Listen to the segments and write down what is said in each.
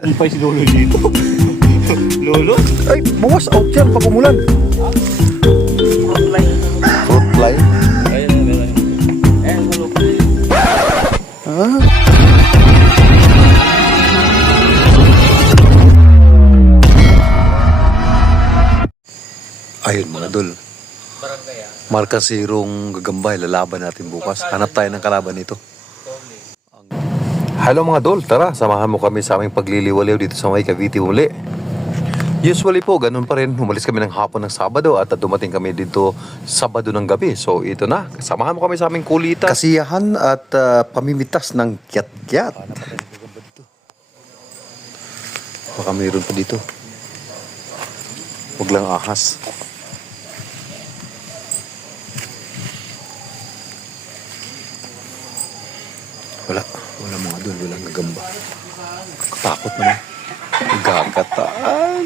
Ano pa si Lolo dito? Lolo? Ay, bawas out yan pag umulan. Frontline. Fruit fly. Ayun, ayun, ayun. Ah. Ayun mga dol. Marka zerong gagambay, lalaban natin bukas. Hanap tayo ng kalaban nito. Hello mga dol, tara, samahan mo kami sa aming pagliliwaliw dito sa may Cavite uli. Usually po, ganun pa rin. Umalis kami ng hapon ng Sabado at dumating kami dito Sabado ng gabi. So ito na, samahan mo kami sa aming kulitan. Kasiyahan at ah, pamimitas ng kiat-kiat. Baka mayroon pa dito. Huwag lang ahas. Wala. Wala mga doon. Walang gagamba. Katakot naman. Gagataan.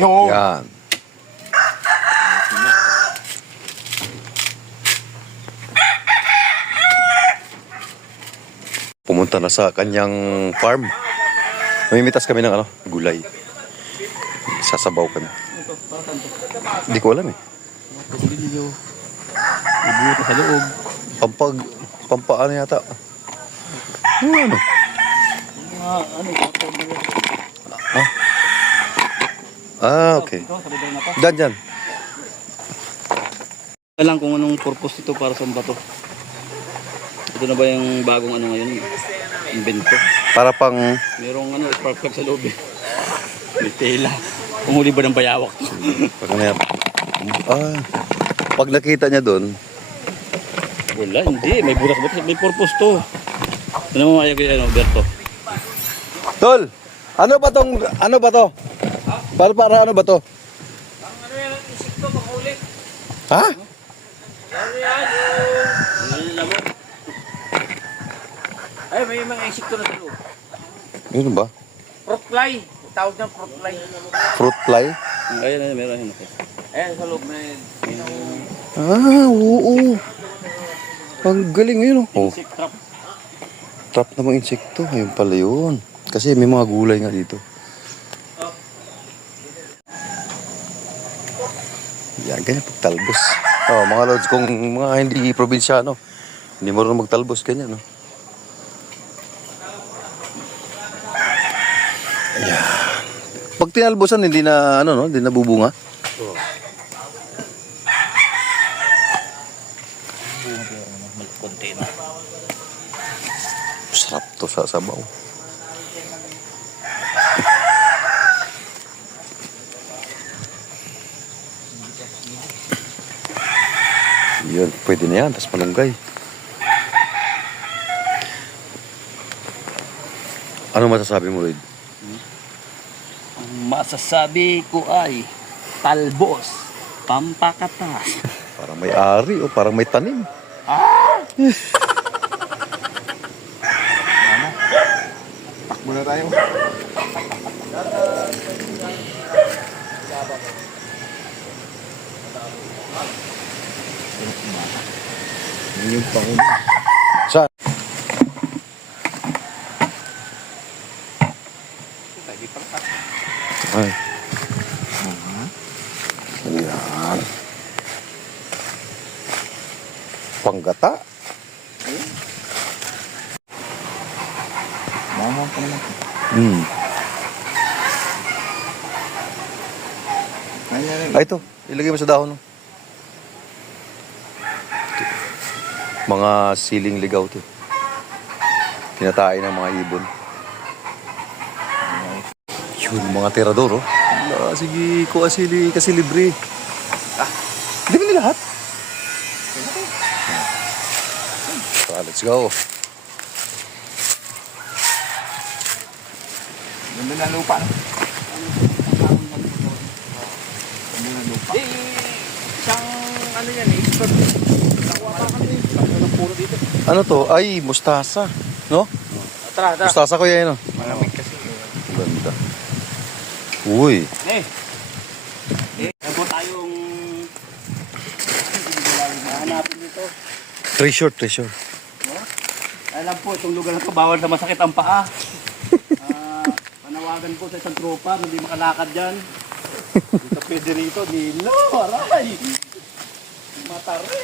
Yo! Yan. Pumunta na sa kanyang farm. Mamimitas kami ng ano, gulay. Sasabaw kami. Hindi ko alam eh. Kusilyo. Ibuto sa loob. Pampag, pampaano yata. Ano ano? Ah, ano, kapag Ah, okay. Diyan, diyan. Alam kung anong purpose nito para sa bato. Ito na ba yung bagong ano ngayon? Invento. Para pang, Merong ano, spark plug sa loob eh. May tela. Umuli ba ng bayawak to? pag ano yata. Ah, pag nakita niya doon, Wala, hindi. May butas-butas. May purpose to. Ano mo kaya kaya ano, Berto? Tol, ano ba tong, ano ba to? Para, para ano ba to? Ano yan, insekto, makulit. Ha? Ano yan? Ano Ay, may mga insekto na sa loob. Yun ba? Fruit fly. Tawag ng fruit fly. Fruit fly? Ayun, ayun, meron. Okay. Ayun, sa loob na yun. Ah, oo. Ang galing yun. Oh, Insect trap. trap na mga insekto. Ayun pala yun. Kasi may mga gulay nga dito. Yan, ganyan pagtalbos. Oh, mga lods, kung mga hindi probinsyano, hindi mo rin magtalbos, ganyan, no? Pag tinalbosan, hindi na, ano, no? Hindi na bubunga. Konti na. Sarap to sa sabaw. Yun, pwede na yan. Tapos malunggay. Ano masasabi mo, Lloyd? Masasabi ko ay talbos, pampakatas. Parang may ari o parang may tanim. Takbo na tayo. Yung pangulo. Saan? Ay. Ayan. Panggata. Mama pa naman. Hmm. Ay, ito. Ilagay mo sa dahon. Mga siling ligaw to. Kinataay ng mga ibon. Yun, mga tirador, oh. Wala, sige, kuha sili, kasi libre. Ah, di ba nila lahat? So, let's go. Ganda na lupa. no? Ganda na lupa. Di, isang ano yan, dito. Ano to? Ay, mustasa. No? Tara, tara. Mustasa ko yan, no? Malamig kasi. Ganda. Uy. Eh. Eh, ako tayong hanapin dito. Treasure, treasure. Alam po, itong lugar na bawal na masakit ang paa. Ah, panawagan po sa isang tropa, na hindi makalakad dyan. Dito pwede rito, nilo, aray! Matari.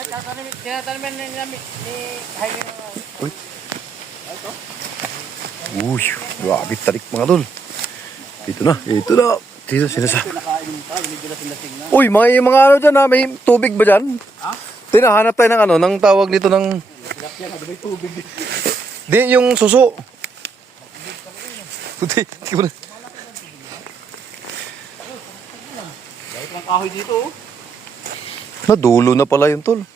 Ay, tinatanimin na namin ni Jaime ng Uy, grabe tarik mga tol. Ito na, ito na. Dito sinasa. Pinakain pa, medyo lasing-lasing na. Uy, mga, mga ano dyan ha, may tubig ba dyan? Ha? Tinahanap tayo ng ano, ng tawag dito ng... Tubig. Di, yung suso. Puti, di ko na. Ng kahoy dito, oh. Nadulo na pala yung tol.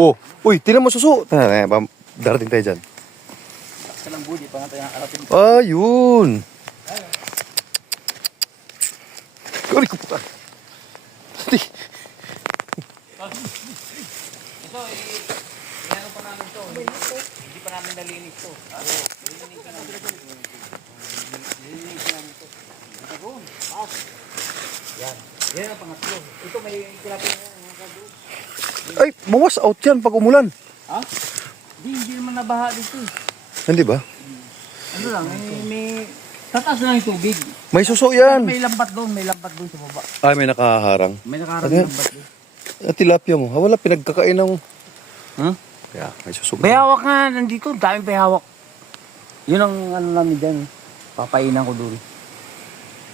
Oh, uy, tinan mo suso. Ah, Darating tayo dyan. Lang budi, pa nga tayo nakarating. Ayun. Kali ko puta. Di. Ito, eh, inano pa namin to. Hindi pa namin nalinis to. Lilinisan namin. Lilinisan namin to. Taas. Yan. Yan ang pangatlo. Ito may tilapia na kado. Ay, mawas out yan pag umulan. Ha? Hindi, hindi naman nabaha dito. eh. Hindi ba? Ano lang, eh, may... Tataas na lang yung tubig. May suso yan. May lambat doon, may lambat doon sa baba. Ay, may nakaharang. May nakarang Ano lambat doon. Ah, tilapia mo. Ah, wala, pinagkakain ng... Huh? Kaya, may suso. Bayawak nga nandito, daming bayawak. Yun ang ano namin dyan. Papainan ko doon.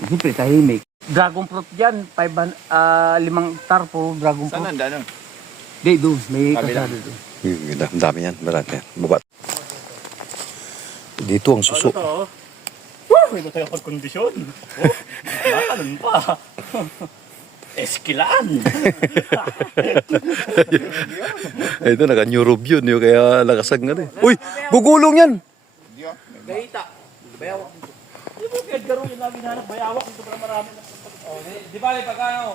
Siyempre, tahimik. Dragon fruit dyan, 5 ah limang hektar po dragon Saan fruit. nanda nun? Di, doon, may kasado doon. Yung ang dami yan. Marami yan. Baba. Dito ang suso. Ano to? oh? Woo! May tayo pagkondisyon. Oh, nakakalun pa. Eskilan. Ito, naka-neurob yun. Yung kaya lakasag nga rin. Uy, gugulong yan. Gahita. Bayawak. Di ba kaya garo yung lagi nahanap bayawak dito para marami na. Oh, di, ba, pag ano,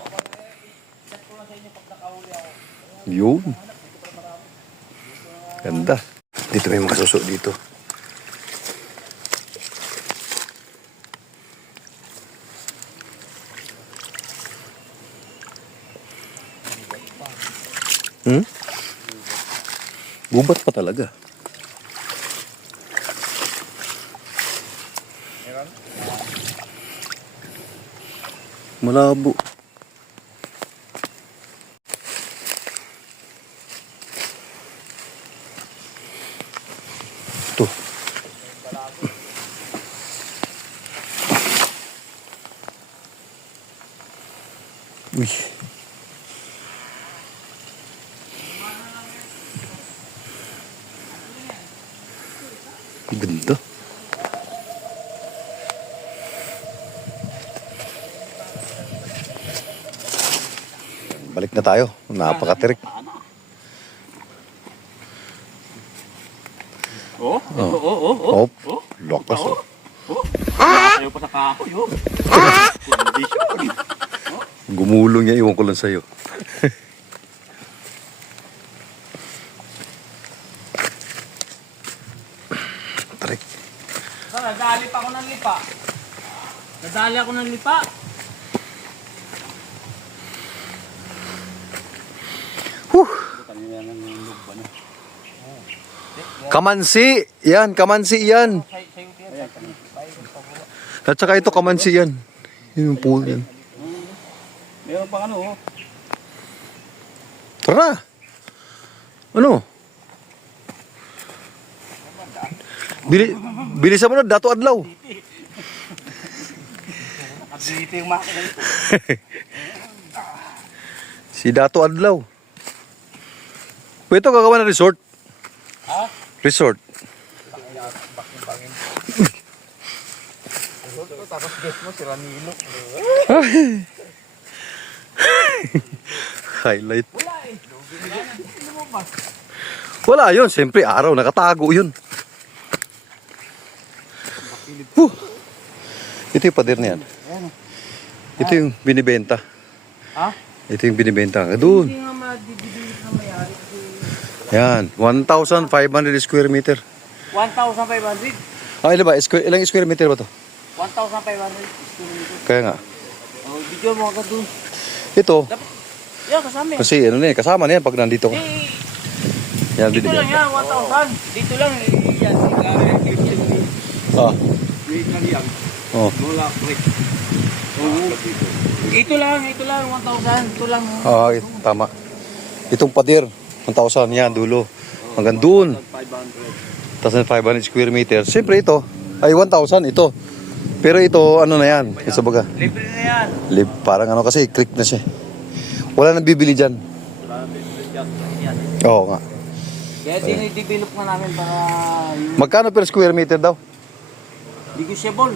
set ko lang sa inyo pag nakahuli ako. Yun. Ganda. Dito may mga suso dito. Gubat pa talaga. Malabo. Ito. Uy. Ganda. Balik na tayo. Napakatirik. Oh, oh, oh, oh, oh. Oh, lakas. oh. Oh, tayo pa sa kahoy, oh. Kondisyon. Gumulong niya, iwan ko lang sa'yo. Tarik. Nadali pa ako ng lipa. Nadali ako ng lipa. Na. Kamansi! Yan, kamansi yan. At saka ito, kamansi yan. Yun yung pool yan. Meron pang ano, oh. Tara! Ano? Bili, bilisan mo na, dato adlaw. Nakabiti yung makina ito. Si Dato Adlaw. Pwede ito gagawa ng resort. Ha? Resort. Tapos guess mo, si. Highlight. Wala yun. Siyempre, araw. Nakatago yun. Huh. Ito yung pader na yan. Ito yung binibenta. Ha? Ito yung binibenta. Doon. Hindi nga kasi Yan. 1,500 square meter. 1,500. Ah, ilan ba? Square, ilang square meter ba to? 1,500. Kaya nga. Oh, video mo agad dun. Ito, kasama yan. kasi ano na yan, kasama na yan pag nandito ka. Eh, Yan, dito lang yan, 1,000. Dito lang, eh, yan. Ah, Wait na liang. oh. Wala, click. Ito lang, ito lang, 1,000. Ito lang. Ah, tama. Itong pader, 1,000 yan, dulo. Hanggang doon. 500. Tapos 500 square meter. Siyempre ito, ay 1,000 ito. Pero ito, ano na yan, sa baga. Libre na yan. Lib, parang ano kasi, click na siya. Wala nang bibili dyan. yan. Oo nga. Kaya dinidevelop na namin para Magkano per square meter daw? negotiable.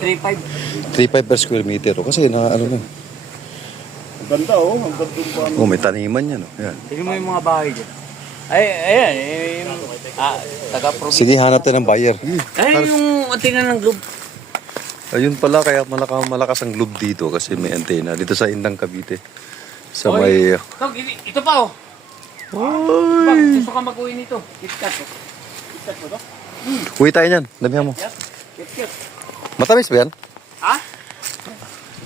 3,500. 3,500 per square meter. O, kasi na ano na. Ganda oh. Ang ganda yung paano. Oh, may taniman yan. Oh. Yan. Tignan mo yung mga bahay dyan. Ay, ayan. Eh, yung, ah, taga-province. Sige, hanap tayo ng buyer. Ay, yung antina ng globe. Ayun pala, kaya malaka, malakas ang globe dito kasi may antena. Dito sa Indang Cavite. Sa may... Tog, ito, ito pa oh. Pag gusto ka mag-uwi nito. KitKat oh. KitKat mo to? Uwi tayo niyan. Damihan mo. KitKat. Matamis ba yan?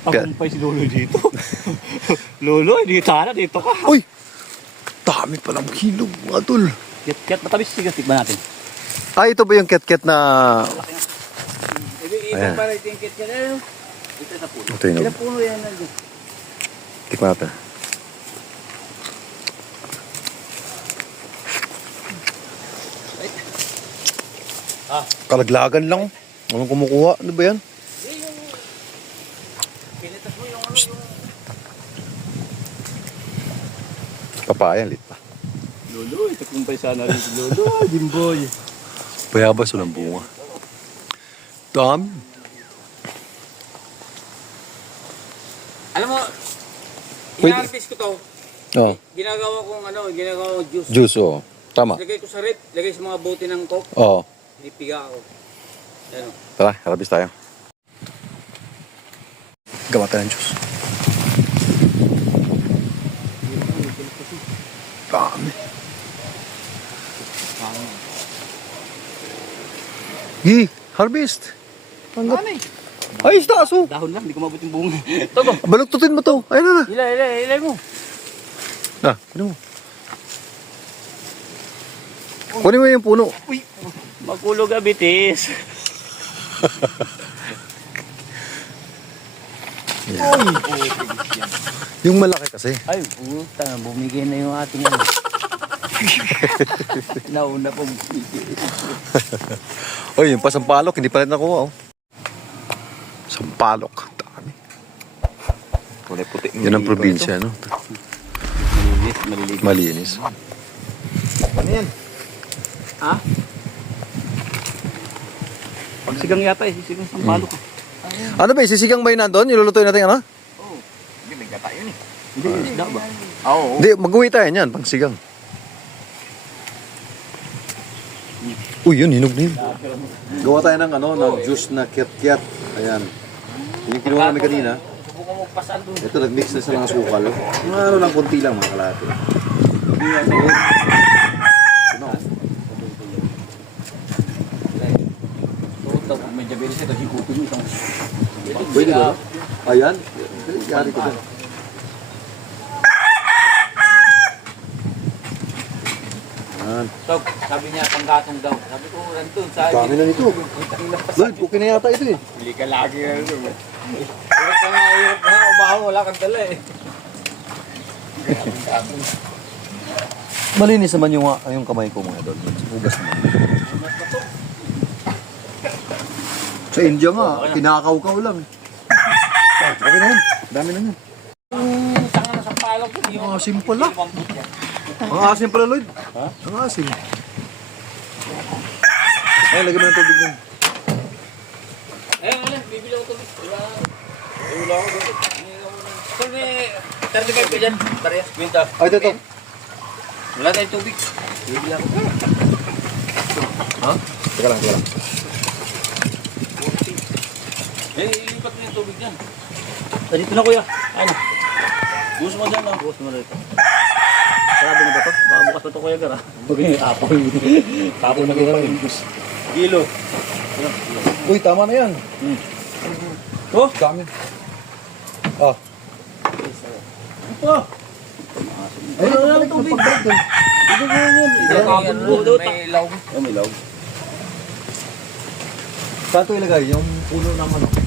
Tagumpay si Lolo dito. Lolo, hindi sana dito ka. Uy! Dami palang hilog, mga tol. KitKat, matamis sige, tikman natin. Ah, ito ba yung ket-ket na... Ito para ito yung KitKat. Ano? Ito sa puno. Ito yun. Ilang puno yan nandun? Tikman natin. Ah. Kalaglagan lang. Anong kumukuha? Ano ba yan? Pinitas mo yung ano yung... Papaya, lit pa. Lolo, ito kumpay sana rin si Lolo. Jimboy. Bayabas o ng bunga. Dami. Alam mo, hinarvest ko to. Oh, Ginagawa kong ano, ginagawa kong juice. juice, oh. Tama. Lagay ko sa rep, lagay sa mga bote ng coke, Oh. ipiga ako. Ano? Tara, harapis tayo. Gawa tayo ng juice. Dami. Gi, harvest. Tanggap. Ay, taas oh. Dahon lang, hindi ko mabot yung bunga. Togo, Baluktutin mo to. Ayun na na. ilay, ilay, ilay mo. Ah, kunin mo. Kunin mo yung puno. Uy, makulog abitis. Yung malaki kasi. Ay, puta, bumigay na yung ating ano. Nauna pong bumigay. Oy, yung pasampalok, hindi pa rin nakuha, oh. Sampalok. Dami. Kulay puti. Yan ang probinsya, no? Malilit. Malinis. Ano yan? Ha? Pagsigang yata eh, sisigang sa palo ko. Ano ba, sisigang ba yun nandun? Ilulutuin natin, ano? Hindi, may gata yun eh. Hindi, isda ba? Oo. Hindi, mag-uwi tayo niyan, pang sigang. Uy, yun, hinog na yun. Gawa tayo ng ano, ng juice na kiat-kiat. Ayan. Yung kinuha namin kanina. Ito, nag-mix na sa mga sukal. Mga ano lang, konti lang, mga kalahati. Pag may diabetes ito, higutin mo. Pwede ba? Ayan. Yari ko Ayan. So, sabi niya, panggatong daw. Sabi ko, nandun sa... Dami na nito. Lloyd, okay na yata ito eh. Hindi ka lagi na doon. Hirap ka nga, hirap nga, umahaw, wala kang dala eh. Malinis naman yung, yung kamay ko mga doon. Hugas naman. Sa India nga, kinakaw-kaw lang. Okay na yun. Dami na yun. Sanga na sa palok, hindi mo... Ang Ang asim pala, Lloyd. Ha? Ang asim. Ay, lagyan mo ng tubig dun. Eh, ano, bibili ako tubig. Wala. Eh, wala ako. So, may 35 ka dyan, Barya. Binta. Ay, ito, ito. Wala tayong tubig. Bibili ako. Teka lang, teka lang. Eh, ilipat mo yung tubig dyan. Ah, Dito na kuya. Ano? Buhos mo dyan na. Buhos mo rito. Sarado na ba to? Baka bukas pa to kuya gara. Huwag yung apple. Tapon na bus. Kilo. Uy, tama na yan. Oh, Dami. Ah. ito. Ayun na lang tubig. Dito na yan. Yan, yan, may ilaw. Ay, may law. Saan ito ilagay? Yung puno ng manok.